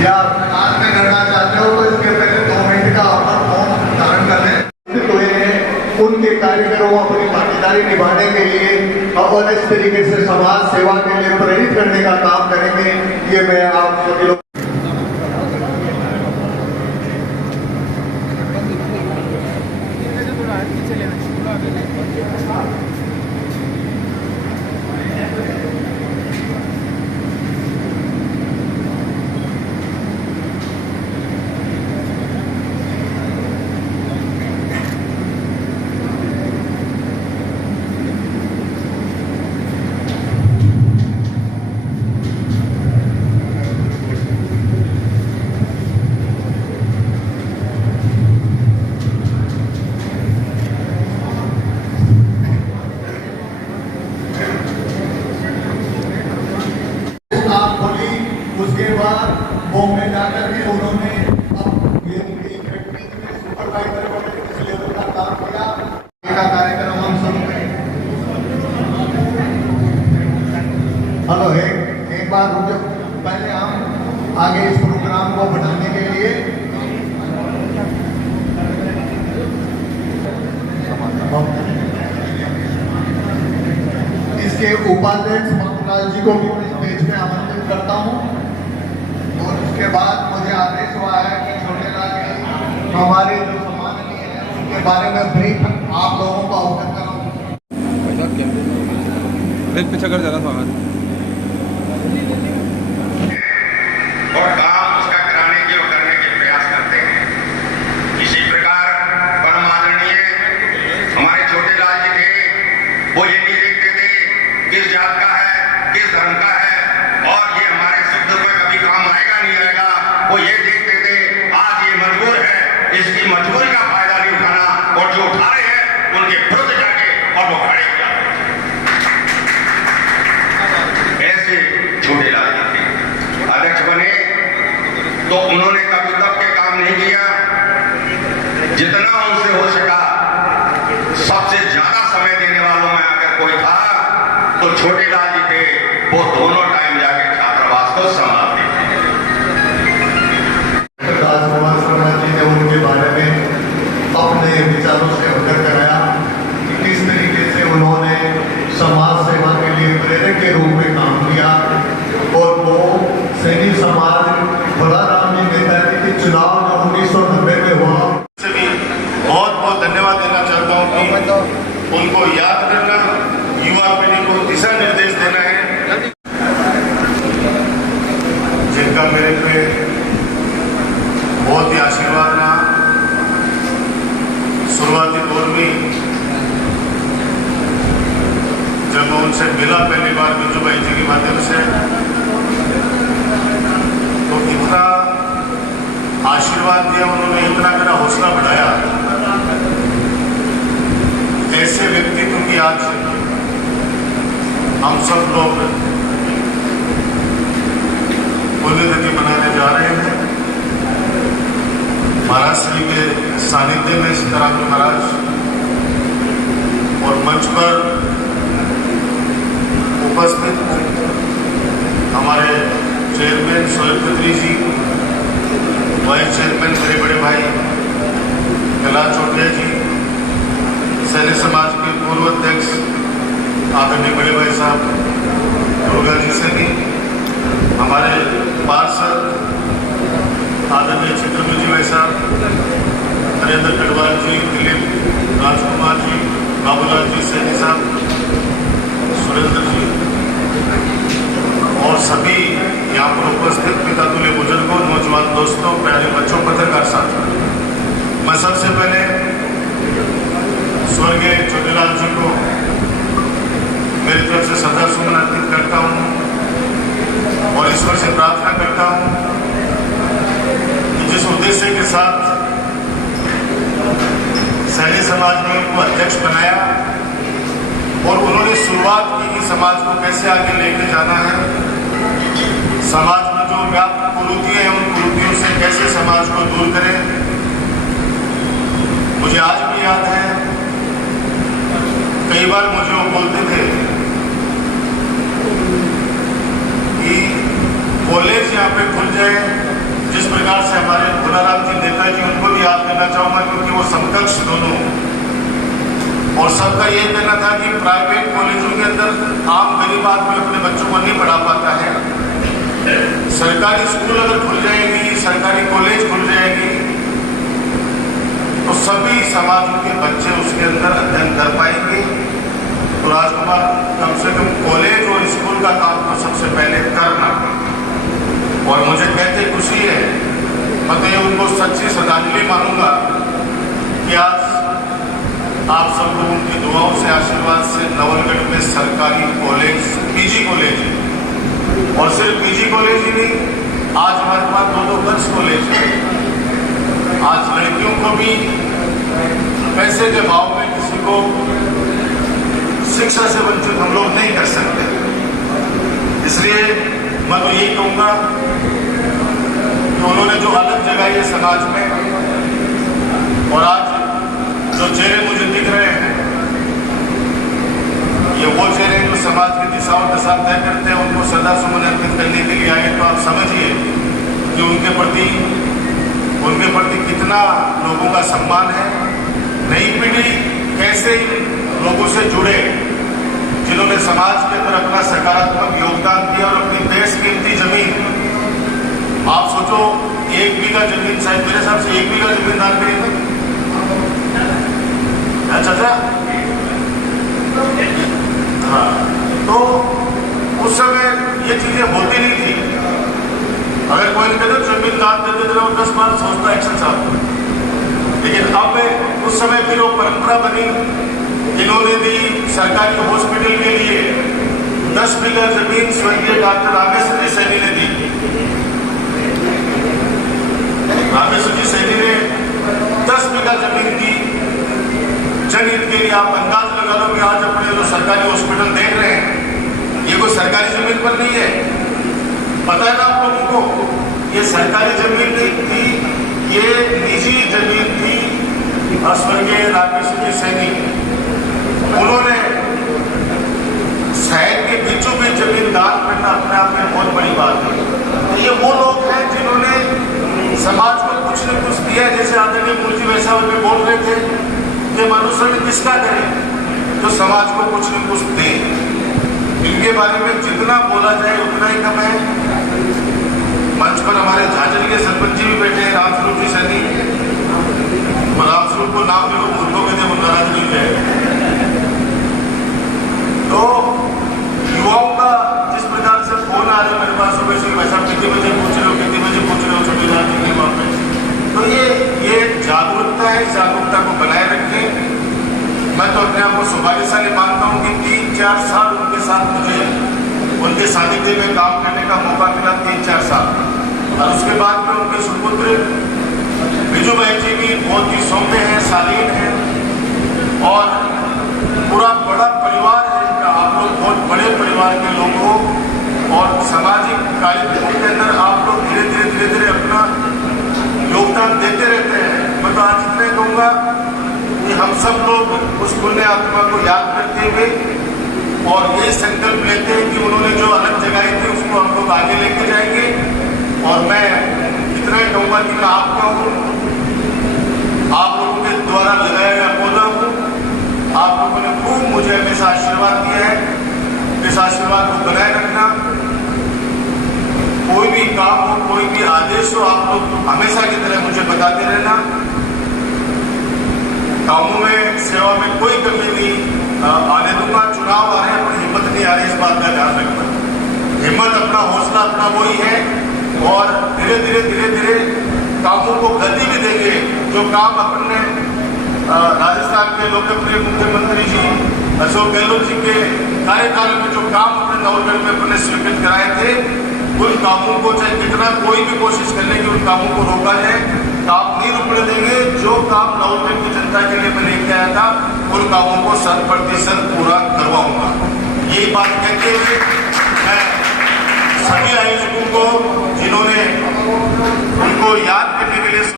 या आज में करना चाहते हो तो इसके पहले 2 मिनट का अपन मौन धारण कर लें। तो ये उनके कार्यक्रमों अपनी भागीदारी निभाने के लिए और इस तरीके से समाज सेवा के लिए प्रेरित करने का काम करेंगे। ये मैं आप सभी लोग उसके बाद बॉम्बे जाकर के उन्होंने सुपरवाइजर इस लेवल का काम किया। का कार्यक्रम हम सब हेलो एक बार रुक जाओ। पहले हम आगे इस प्रोग्राम को बढ़ाने के लिए इसके उपाध्यक्ष बाबूलाल जी को भी स्टेज पे आमंत्रित करता हूँ। और उसके बाद मुझे आदेश हुआ है कि छोटे लाल जी हमारे जो सम्माननीय हैं उनके बारे में ब्रीफ आप लोगों को अवगत कराऊँ। पीछे कर जरा स्वागत और काम उसका कराने के और करने के प्रयास करते हैं। इसी प्रकार परम आदरणीय हमारे छोटे लाल जी थे। वो ये नहीं देखते थे किस जात का है, किस धर्म का है और ये हमारे सुख दुख में कभी काम आएगा नहीं आएगा। वो ये देखते थे आज ये मजबूर है, इसकी मजबूरी का फायदा नहीं उठाना और जो उठा रहे हैं उनके विरुद्ध जाके और वो खड़े किया। ऐसे छोटे लाल जी थे। अध्यक्ष बने तो उन्होंने कभी तब के काम नहीं किया। जितना उनसे हो सका सबसे ज्यादा समय देने वालों में अगर कोई था तो छोटे लाल जी थे। वो दोनों टाइम जाके छात्रावास को संभालते थे। जी ने उनके बारे में अपने विचारों से अवगत कराया कि किस तरीके से उन्होंने समाज सेवा के लिए प्रेरक के रूप में काम किया। और वो सैनिक समाज बलाराम जी नेताजी के चुनाव जो 1990 में हुआ से भी बहुत बहुत धन्यवाद देना चाहता हूँ कि उनको याद करना, युवा पीढ़ी को दिशा निर्देश देना है। जिनका मेरे पे बहुत ही आशीर्वाद रहा। शुरुआती दौर में जब मैं उनसे मिला पहली बार बिंजू भाई जी के माध्यम से तो इतना आशीर्वाद दिया उन्होंने, इतना मेरा हौसला बढ़ाया। ऐसे व्यक्तित्व की आज हम सब लोग पुण्यतिथि मनाने जा रहे हैं। महाराज श्री के सानिध्य में सीताराम जी महाराज और मंच पर उपस्थित हमारे चेयरमैन सोहेल खत्री जी, वाइस चेयरमैन मेरे बड़े भाई कैलाश चौटिया जी, सैनिक समाज के पूर्व अध्यक्ष आदरणीय बड़े भाई साहब दुर्गा जी सैनी, हमारे पार्षद आदरणीय चित्रमू जी भाई साहब, नरेंद्र गढ़वाल जी, दिलीप राजकुमार जी, बाबूलाल जी सैनी साहब, सुरेंद्र जी और सभी यहाँ पर उपस्थित पिता तुल्य बुजुर्गों, नौजवान दोस्तों, प्यारे बच्चों, पत्रकार साथियों, मैं सबसे पहले स्वर्गीय छोटेलाल जी को मेरी तरफ से श्रद्धा सुमन अर्पित करता हूँ और ईश्वर से प्रार्थना करता हूँ कि जिस उद्देश्य के साथ सैनिक समाज ने उनको अध्यक्ष बनाया और उन्होंने शुरुआत की कि समाज को कैसे आगे लेके जाना है, समाज में जो व्याप्त कुरीतियां हैं उन कुरीतियों से कैसे समाज को दूर करें। मुझे आज भी याद है कई बार मुझे वो बोलते थे कि कॉलेज यहाँ पे खुल जाए जिस प्रकार से हमारे भोलाराम जी नेताजी, उनको भी याद करना चाहूंगा क्योंकि वो समकक्ष दोनों, और सबका ये कहना था कि प्राइवेट कॉलेजों के अंदर आम गरीब आदमी अपने बच्चों को नहीं पढ़ा पाता है, सरकारी स्कूल अगर खुल जाएगी, सरकारी कॉलेज खुल जाएगी तो सभी समाजों के बच्चे उसके अंदर अध्ययन कर पाएंगे। तो राजकुमार, कम से कम कॉलेज और स्कूल का काम तो सबसे पहले करना। और मुझे कहते खुशी है, मैं तो उनको सच्ची श्रद्धांजलि मानूंगा कि आज आप सब लोगों की दुआओं से, आशीर्वाद से नवलगढ़ में सरकारी कॉलेज, पीजी कॉलेज है, और सिर्फ पीजी कॉलेज ही नहीं, आज हमारे पास 2-2 गर्ल्स कॉलेज है। आज लड़कियों को भी पैसे के भाव में किसी को शिक्षा से वंचित हम लोग नहीं कर सकते। इसलिए मैं तो यही कहूँगा कि उन्होंने जो अलग जगाई है समाज में, और आज जो चेहरे मुझे दिख रहे हैं, ये वो चेहरे जो समाज की दिशा और दशा तय करते हैं, उनको सदा सुमन अर्पित करने के लिए आए। तो आप समझिए कि उनके प्रति कितना लोगों का सम्मान है। नई पीढ़ी कैसे लोगों से जुड़े जिन्होंने समाज के अंदर अपना सकारात्मक योगदान दिया और अपनी बेशकीमती जमीन, आप सोचो 1 बीघा जमीन, शायद मेरे हिसाब से 1 बीघा जमीन दान करी थी। अच्छा, हाँ, तो उस समय ये चीजें होती नहीं थी। अगर कोई कदम जमीन दान देते थे और 10 बार सोचता एक्शन साहब, लेकिन अब उस समय फिर वो परंपरा बनी। इन्होंने दी सरकारी हॉस्पिटल के लिए 10 बीघा जमीन स्वर्गीय डॉक्टर रामेश्वर जी सैनी ने दी। रामेश्वर जी सैनी ने 10 बीघा जमीन दी जनहित के लिए। आप अंदाज लगा लो कि आज अपने जो सरकारी हॉस्पिटल देख रहे हैं, ये कोई सरकारी जमीन पर नहीं है। पता है ना आप लोगों को, ये सरकारी जमीन नहीं थी, ये निजी जमीन थी। स्वर्गीय रामेश्वर जी सैनी, उन्होंने शहर के बीचों बीच जमीन दान करना अपने आप में बहुत बड़ी बात है। तो ये वो लोग हैं जिन्होंने समाज को कुछ न कुछ दिया। जैसे आदरणीय मूर्ति वैसा में बोल रहे थे कि अनुसरण किसका करें, जो समाज को कुछ न कुछ दे। इनके बारे में जितना बोला जाए उतना ही कम है। मंच पर हमारे झांझर के सरपंच जी भी बैठे हैं, रामस्वरूप जी सैनी। रामस्वरूप को नाम भी लोग मुद्दों के लिए नाराज नहीं है। तो युवाओं का जिस प्रकार से फोन आ रहा है मेरे पास सुबह से, वैसा कितने बजे पूछ रहे हो, कितने बजे पूछ रहे हो, छुट्टी जाती है वहाँ पे। तो ये जागरूकता है, जागरूकता को बनाए रखें। मैं तो अपने आप को सौभाग्यशाली मानता हूँ कि 3-4 साल उनके साथ मुझे उनके सानिध्य में काम करने का मौका मिला, 3-4 साल। और उसके बाद में उनके सुपुत्र बिजू भाई जी भी बहुत ही सौम्य हैं, शालीन हैं, और पूरा बड़ा परिवार है इनका। आप लोग बहुत बड़े परिवार के लोग हो, और सामाजिक कार्यक्रमों के अंदर आप लोग धीरे धीरे अपना योगदान देते रहते हैं। मैं तो आज इतना कहूँगा कि हम सब लोग उस पुण्य आत्मा को याद करते हुए और ये संकल्प लेते हैं कि उन्होंने जो अलग जगाई थी उसको हम लोग आगे लेके जाएंगे। और मैं इतना ही कहूँगा कि मैं आपका हूँ, आप लोगों के द्वारा लगाया गया पौधा हूँ। आप लोगों ने खूब मुझे हमेशा आशीर्वाद दिया है, इस आशीर्वाद को बनाए रखना। कोई भी काम हो, कोई भी आदेश हो, आप लोग हमेशा की तरह मुझे बताते रहना। कामों में, सेवा में कोई कमी नहीं आने दूंगा। चुनाव आ रहे हैं, अपनी हिम्मत नहीं आ रही, इस बात का ध्यान रखना। हिम्मत, अपना हौसला अपना वही है, और धीरे धीरे कामों को गति भी देंगे। जो काम अपने राजस्थान के लोकप्रिय मुख्यमंत्री जी अशोक गहलोत जी के कार्यकाल में जो काम अपने नवलगढ़ में अपने स्वीकृत कराए थे, उन कामों को चाहे कितना कोई भी कोशिश कर ले कि उन कामों को रोका जाए, काम नहीं रुकने देंगे। जो काम नवलगढ़ की जनता के लिए मैं लेके आया था, उन कामों को 100% पूरा करवाऊंगा। यही बात कहते हुए मैं सभी आयोजकों को, जिन्होंने उनको याद करने के लिए